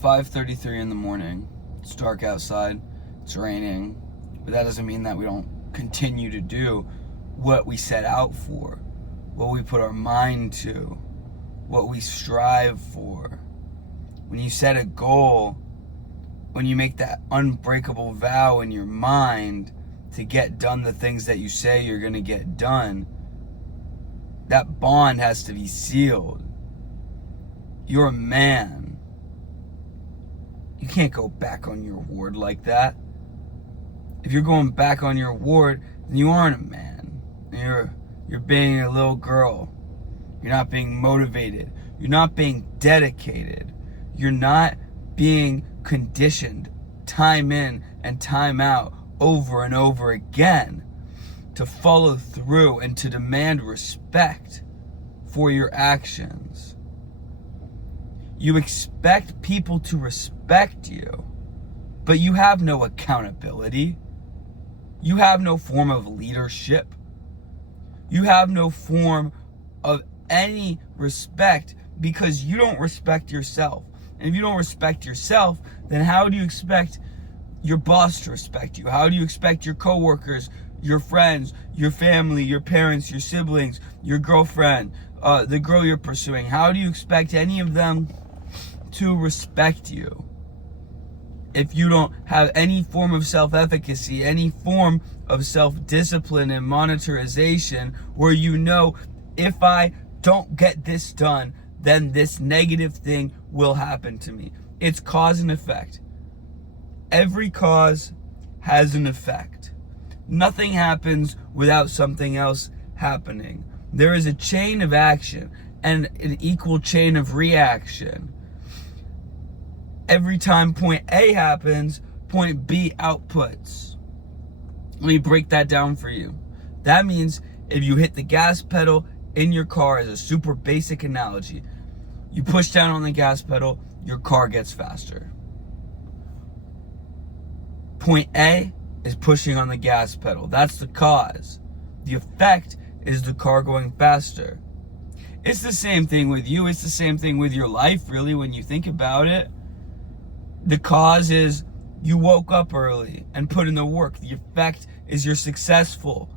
5:33 in the morning. It's dark outside. It's raining. But that doesn't mean that we don't continue to do what we set out for, what we put our mind to, what we strive for. When you set a goal, when you make that unbreakable vow in your mind to get done the things that you say you're going to get done, that bond has to be sealed. You're a man. You can't go back on your word like that. If you're going back on your word, then you aren't a man. You're being a little girl. You're not being motivated. You're not being dedicated. You're not being conditioned time in and time out over and over again to follow through and to demand respect for your actions. You expect people to respect you, but you have no accountability. You have no form of leadership. You have no form of any respect because you don't respect yourself. And if you don't respect yourself, then how do you expect your boss to respect you? How do you expect your coworkers, your friends, your family, your parents, your siblings, your girlfriend, the girl you're pursuing? How do you expect any of them to respect you if you don't have any form of self-efficacy, any form of self-discipline and monetization where you know, if I don't get this done, then this negative thing will happen to me? It's cause and effect. Every cause has an effect. Nothing happens without something else happening. There is a chain of action and an equal chain of reaction. Every time point A happens, point B outputs. Let me break that down for you. That means if you hit the gas pedal in your car, as a super basic analogy, you push down on the gas pedal, your car gets faster. Point A is pushing on the gas pedal. That's the cause. The effect is the car going faster. It's the same thing with you. It's the same thing with your life, really, when you think about it. The cause is you woke up early and put in the work. The effect is you're successful.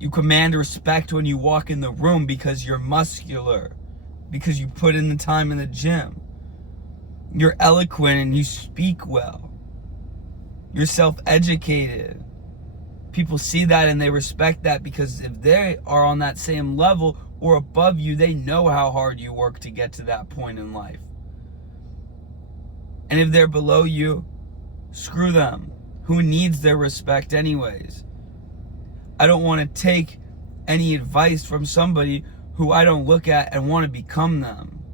You command respect when you walk in the room because you're muscular, because you put in the time in the gym. You're eloquent and you speak well. You're self-educated. People see that and they respect that because if they are on that same level or above you, they know how hard you work to get to that point in life. And if they're below you, screw them. Who needs their respect anyways? I don't want to take any advice from somebody who I don't look at and want to become them.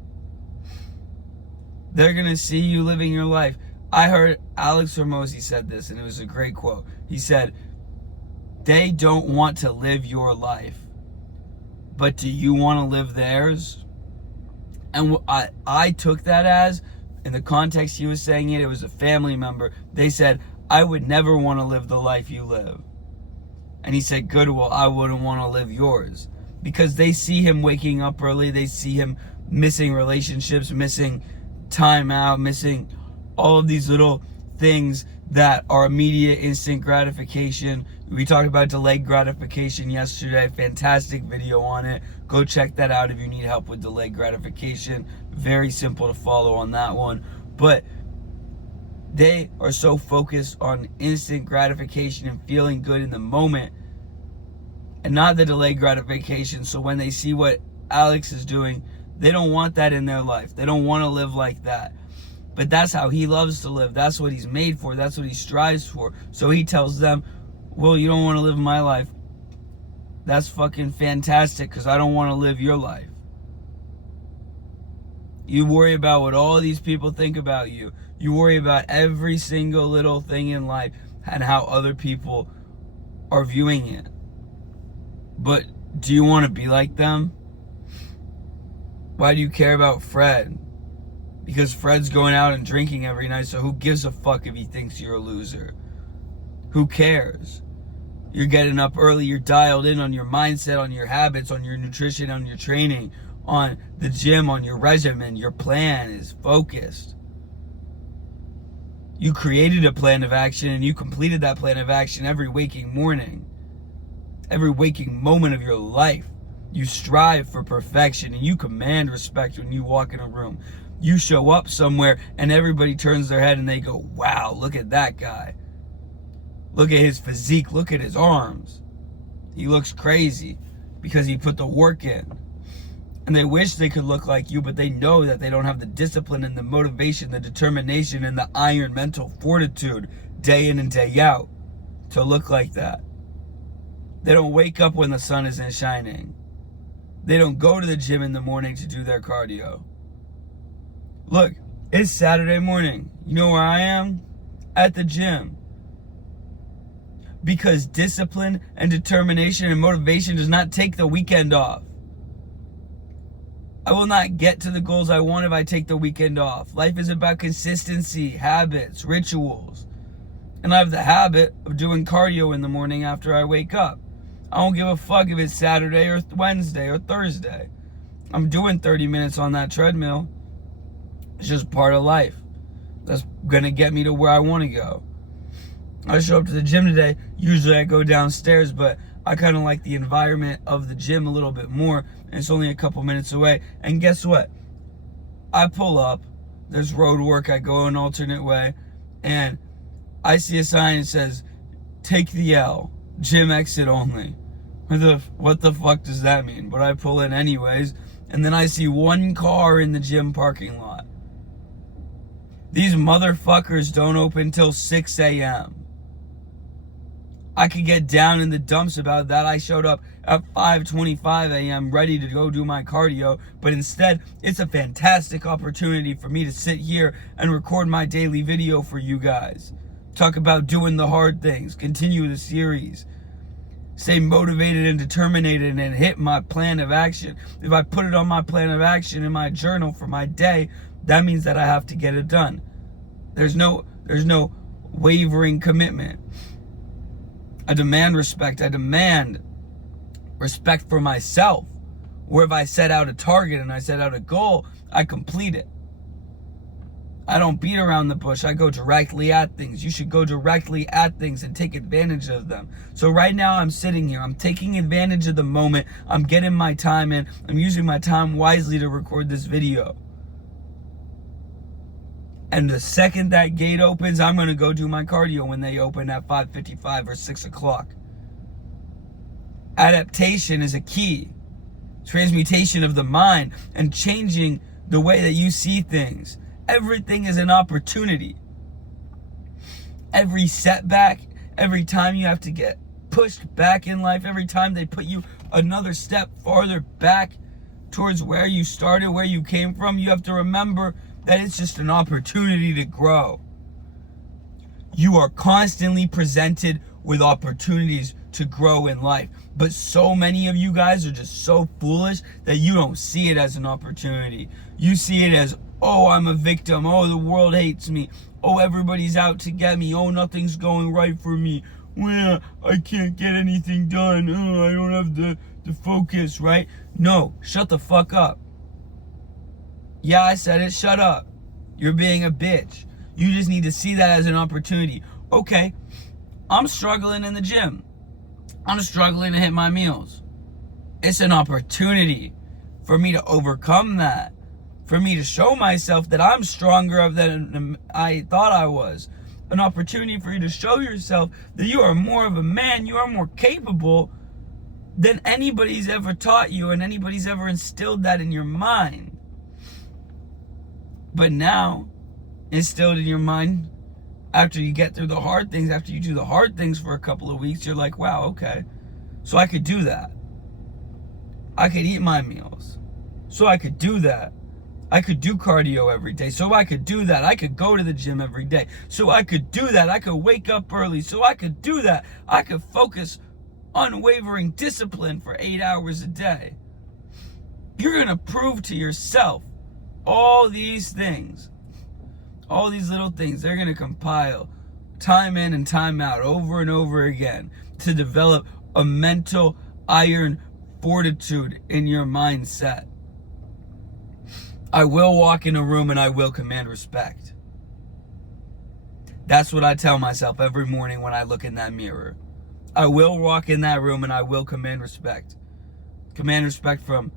They're going to see you living your life. I heard Alex Hormozi said this, and it was a great quote. He said, they don't want to live your life, but do you want to live theirs? And I took that as, in the context he was saying it was a family member. They said, I would never want to live the life you live. And he said, good, well, I wouldn't want to live yours. Because they see him waking up early. They see him missing relationships, missing time out, missing all of these little things that are immediate, instant gratification. We talked about delayed gratification yesterday. Fantastic video on it. Go check that out if you need help with delayed gratification. Very simple to follow on that one. But they are so focused on instant gratification and feeling good in the moment and not the delayed gratification. So when they see what Alex is doing, they don't want that in their life. They don't want to live like that. But that's how he loves to live. That's what he's made for. That's what he strives for. So he tells them, well, you don't want to live my life. That's fucking fantastic because I don't want to live your life. You worry about what all these people think about you. You worry about every single little thing in life and how other people are viewing it. But do you want to be like them? Why do you care about Fred? Because Fred's going out and drinking every night, so who gives a fuck if he thinks you're a loser? Who cares? You're getting up early, you're dialed in on your mindset, on your habits, on your nutrition, on your training, on the gym, on your regimen. Your plan is focused. You created a plan of action and you completed that plan of action every waking morning. Every waking moment of your life. You strive for perfection and you command respect when you walk in a room. You show up somewhere and everybody turns their head and they go, wow, look at that guy. Look at his physique. Look at his arms. He looks crazy because he put the work in. And they wish they could look like you, but they know that they don't have the discipline and the motivation, the determination, and the iron mental fortitude day in and day out to look like that. They don't wake up when the sun isn't shining. They don't go to the gym in the morning to do their cardio. Look, it's Saturday morning. You know where I am? At the gym. Because discipline and determination and motivation does not take the weekend off. I will not get to the goals I want if I take the weekend off. Life is about consistency, habits, rituals. And I have the habit of doing cardio in the morning after I wake up. I don't give a fuck if it's Saturday or Wednesday or Thursday. I'm doing 30 minutes on that treadmill. It's just part of life. That's gonna get me to where I want to go. I show up to the gym today. Usually I go downstairs, but I kind of like the environment of the gym a little bit more. And it's only a couple minutes away. And guess what? I pull up. There's road work. I go an alternate way. And I see a sign that says, take the L. Gym exit only. What the fuck does that mean? But I pull in anyways. And then I see one car in the gym parking lot. These motherfuckers don't open till 6 a.m. I could get down in the dumps about that. I showed up at 5:25 a.m. ready to go do my cardio, but instead, it's a fantastic opportunity for me to sit here and record my daily video for you guys. Talk about doing the hard things, continue the series, stay motivated and determined and hit my plan of action. If I put it on my plan of action in my journal for my day, that means that I have to get it done. There's no wavering commitment. I demand respect. I demand respect for myself. Where if I set out a target and I set out a goal, I complete it. I don't beat around the bush. I go directly at things. You should go directly at things and take advantage of them. So right now I'm sitting here. I'm taking advantage of the moment. I'm getting my time in. I'm using my time wisely to record this video. And the second that gate opens, I'm going to go do my cardio when they open at 5:55 or 6 o'clock. Adaptation is a key. Transmutation of the mind and changing the way that you see things. Everything is an opportunity. Every setback, every time you have to get pushed back in life, every time they put you another step farther back towards where you started, where you came from, you have to remember that it's just an opportunity to grow. You are constantly presented with opportunities to grow in life. But so many of you guys are just so foolish that you don't see it as an opportunity. You see it as, oh, I'm a victim. Oh, the world hates me. Oh, everybody's out to get me. Oh, nothing's going right for me. Well, I can't get anything done. Oh, I don't have the focus, right? No, shut the fuck up. Yeah, I said it. Shut up. You're being a bitch. You just need to see that as an opportunity. Okay, I'm struggling in the gym. I'm struggling to hit my meals. It's an opportunity for me to overcome that. For me to show myself that I'm stronger than I thought I was. An opportunity for you to show yourself that you are more of a man. You are more capable than anybody's ever taught you and anybody's ever instilled that in your mind. But now, instilled in your mind, after you get through the hard things, after you do the hard things for a couple of weeks, you're like, wow, okay. So I could do that. I could eat my meals. So I could do that. I could do cardio every day. So I could do that. I could go to the gym every day. So I could do that. I could wake up early. So I could do that. I could focus unwavering discipline for 8 hours a day. You're going to prove to yourself all these things, all these little things, they're going to compile time in and time out over and over again to develop a mental iron fortitude in your mindset. I will walk in a room and I will command respect. That's what I tell myself every morning when I look in that mirror. I will walk in that room and I will command respect. Command respect from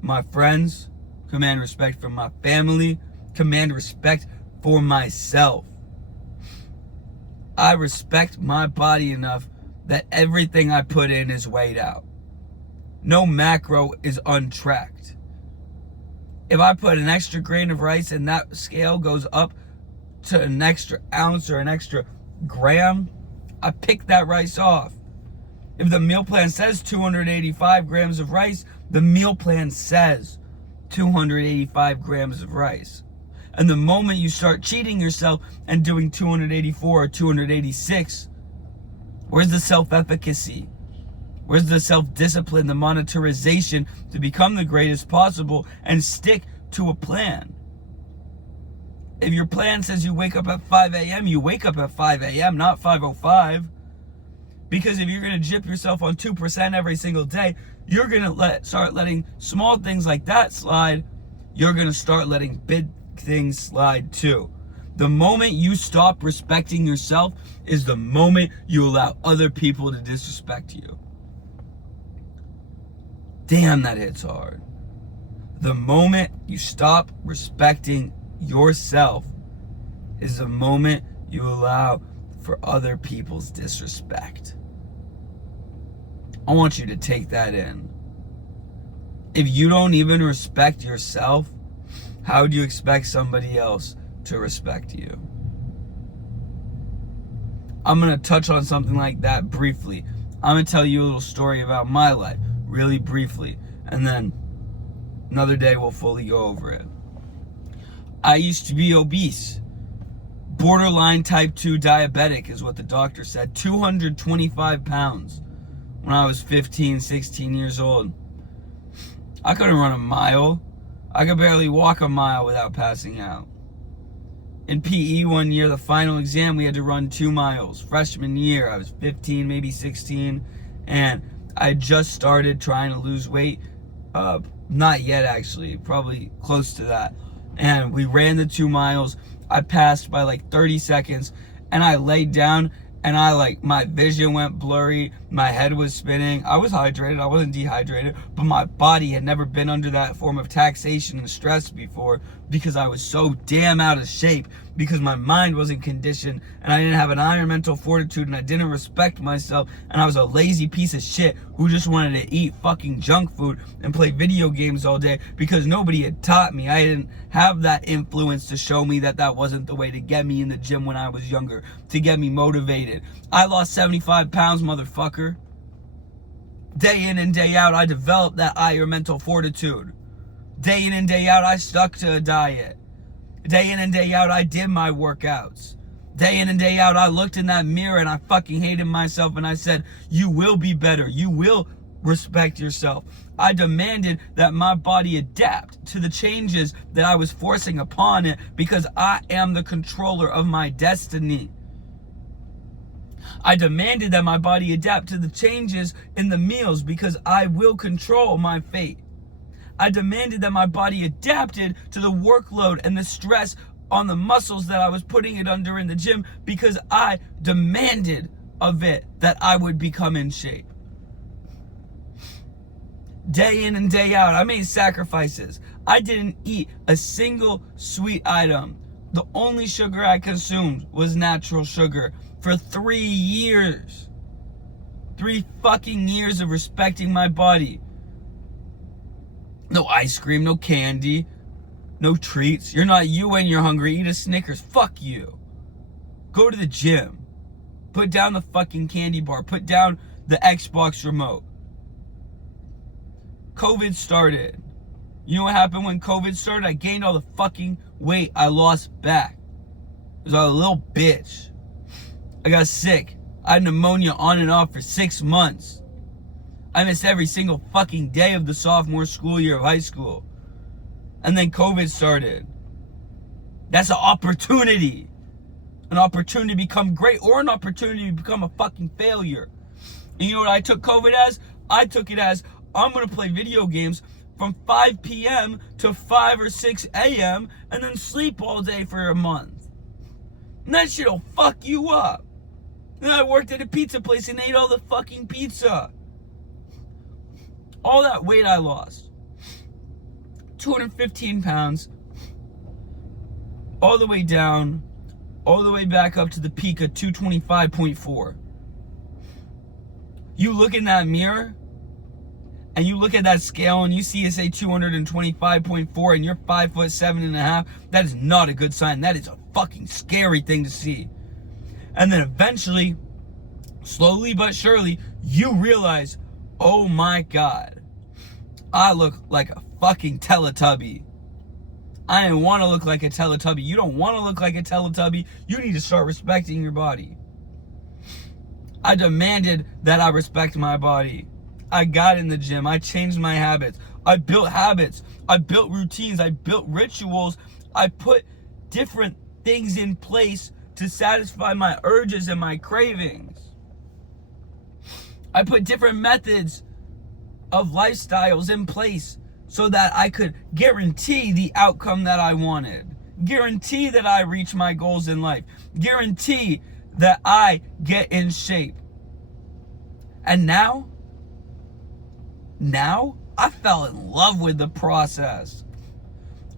my friends, command respect from my family, command respect for myself. I respect my body enough that everything I put in is weighed out. No macro is untracked. If I put an extra grain of rice and that scale goes up to an extra ounce or an extra gram, I pick that rice off. If the meal plan says 285 grams of rice, the meal plan says 285 grams of rice. And the moment you start cheating yourself and doing 284 or 286, where's the self-efficacy? Where's the self-discipline, the monitorization to become the greatest possible and stick to a plan? If your plan says you wake up at 5 a.m., you wake up at 5 a.m., not 5:05. Because if you're going to gyp yourself on 2% every single day, you're going to start letting small things like that slide. You're going to start letting big things slide too. The moment you stop respecting yourself is the moment you allow other people to disrespect you. Damn, that hits hard. The moment you stop respecting yourself is the moment you allow for other people's disrespect. I want you to take that in. If you don't even respect yourself, how do you expect somebody else to respect you? I'm going to touch on something like that briefly. I'm going to tell you a little story about my life, really briefly, and then another day we'll fully go over it. I used to be obese. Borderline type 2 diabetic is what the doctor said. 225 pounds when I was 15, 16 years old. I couldn't run a mile. I could barely walk a mile without passing out. In PE one year, the final exam, we had to run 2 miles. Freshman year, I was 15, maybe 16, and I just started trying to lose weight. Not yet, actually, probably close to that. And we ran the 2 miles. I passed by like 30 seconds, and I laid down, and my vision went blurry. My head was spinning. I was hydrated. I wasn't dehydrated, but my body had never been under that form of taxation and stress before because I was so damn out of shape, because my mind wasn't conditioned, and I didn't have an iron mental fortitude, and I didn't respect myself, and I was a lazy piece of shit who just wanted to eat fucking junk food and play video games all day because nobody had taught me. I didn't have that influence to show me that that wasn't the way to get me in the gym when I was younger, to get me motivated. I lost 75 pounds, motherfucker. Day in and day out, I developed that iron mental fortitude. Day in and day out, I stuck to a diet. Day in and day out, I did my workouts. Day in and day out, I looked in that mirror and I fucking hated myself, and I said, you will be better. You will respect yourself. I demanded that my body adapt to the changes that I was forcing upon it because I am the controller of my destiny. I demanded that my body adapt to the changes in the meals because I will control my fate. I demanded that my body adapted to the workload and the stress on the muscles that I was putting it under in the gym because I demanded of it that I would become in shape. Day in and day out, I made sacrifices. I didn't eat a single sweet item. The only sugar I consumed was natural sugar for 3 years. 3 fucking years of respecting my body. No ice cream, no candy, no treats. You're not you when you're hungry. Eat a Snickers. Fuck you. Go to the gym. Put down the fucking candy bar. Put down the Xbox remote. COVID started. You know what happened when COVID started? I gained all the fucking weight I lost back. I was a little bitch. I got sick. I had pneumonia on and off for 6 months. I missed every single fucking day of the sophomore school year of high school. And then COVID started. That's an opportunity. An opportunity to become great or an opportunity to become a fucking failure. And you know what I took COVID as? I took it as, I'm going to play video games from 5 p.m. to 5 or 6 a.m. and then sleep all day for a month. And that shit'll fuck you up. And I worked at a pizza place and ate all the fucking pizza. All that weight I lost. 215 pounds. All the way down. All the way back up to the peak of 225.4. You look in that mirror and you look at that scale and you see it say 225.4 and you're 5'7.5", that is not a good sign. That is a fucking scary thing to see. And then eventually, slowly but surely, you realize, oh my God, I look like a fucking Teletubby. I didn't want to look like a Teletubby. You don't want to look like a Teletubby. You need to start respecting your body. I demanded that I respect my body. I got in the gym. I changed my habits. I built habits. I built routines. I built rituals. I put different things in place to satisfy my urges and my cravings. I put different methods of lifestyles in place so that I could guarantee the outcome that I wanted. Guarantee that I reach my goals in life. Guarantee that I get in shape. And now I fell in love with the process.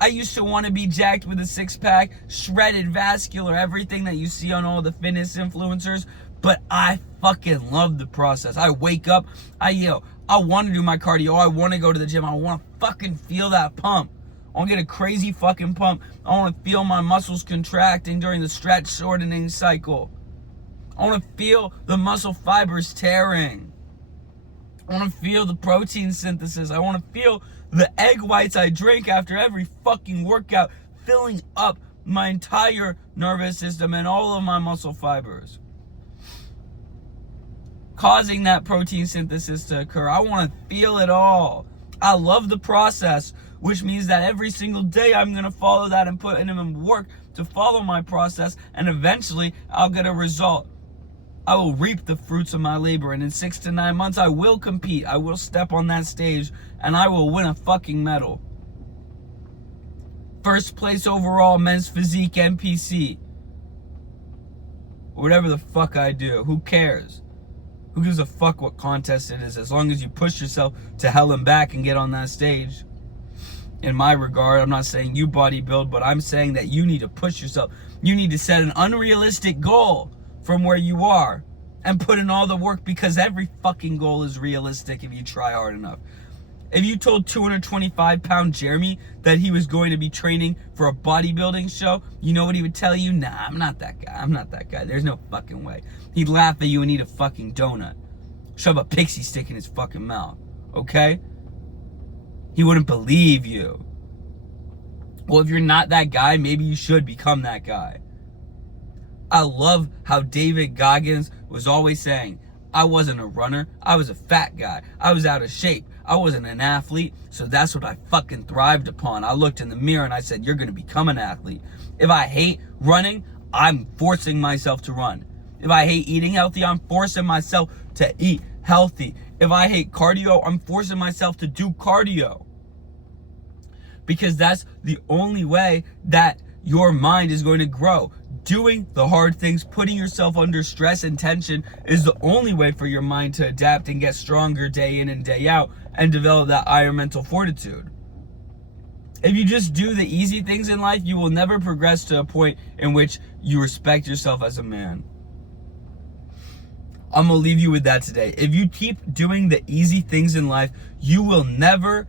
I used to want to be jacked with a six-pack, shredded, vascular, everything that you see on all the fitness influencers, but I fucking love the process. I wake up, I want to do my cardio, I want to go to the gym, I want to fucking feel that pump. I want to get a crazy fucking pump. I want to feel my muscles contracting during the stretch shortening cycle. I want to feel the muscle fibers tearing. I want to feel the protein synthesis. I want to feel the egg whites I drink after every fucking workout filling up my entire nervous system and all of my muscle fibers, causing that protein synthesis to occur. I want to feel it all. I love the process, which means that every single day I'm going to follow that and put in work to follow my process, and eventually I'll get a result. I will reap the fruits of my labor, and in 6 to 9 months I will compete. I will step on that stage and I will win a fucking medal. First place overall men's physique NPC. Whatever the fuck I do, who cares? Who gives a fuck what contest it is, as long as you push yourself to hell and back and get on that stage. In my regard, I'm not saying you bodybuild, but I'm saying that you need to push yourself. You need to set an unrealistic goal from where you are and put in all the work, because every fucking goal is realistic if you try hard enough. If you told 225-pound Jeremy that he was going to be training for a bodybuilding show, you know what he would tell you? Nah, I'm not that guy. I'm not that guy. There's no fucking way. He'd laugh at you and eat a fucking donut. Shove a pixie stick in his fucking mouth. Okay? He wouldn't believe you. Well, if you're not that guy, maybe you should become that guy. I love how David Goggins was always saying, I wasn't a runner, I was a fat guy. I was out of shape. I wasn't an athlete, so that's what I fucking thrived upon. I looked in the mirror and I said, you're gonna become an athlete. If I hate running, I'm forcing myself to run. If I hate eating healthy, I'm forcing myself to eat healthy. If I hate cardio, I'm forcing myself to do cardio. Because that's the only way that your mind is going to grow. Doing the hard things, putting yourself under stress and tension is the only way for your mind to adapt and get stronger day in and day out and develop that iron mental fortitude. If you just do the easy things in life, you will never progress to a point in which you respect yourself as a man. I'm going to leave you with that today. If you keep doing the easy things in life, you will never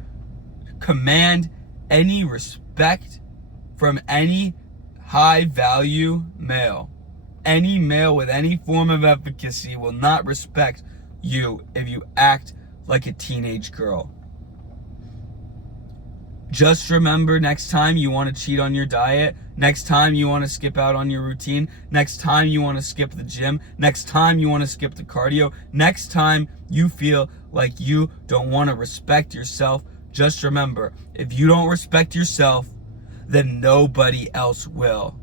command any respect from any high value male. Any male with any form of efficacy will not respect you if you act like a teenage girl. Just remember, next time you want to cheat on your diet, next time you want to skip out on your routine, next time you want to skip the gym, next time you want to skip the cardio, next time you feel like you don't want to respect yourself, just remember, if you don't respect yourself, then nobody else will.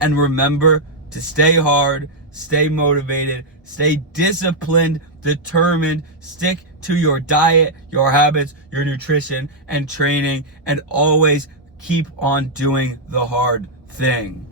And remember to stay hard, stay motivated, stay disciplined, determined, stick to your diet, your habits, your nutrition and training, and always keep on doing the hard thing.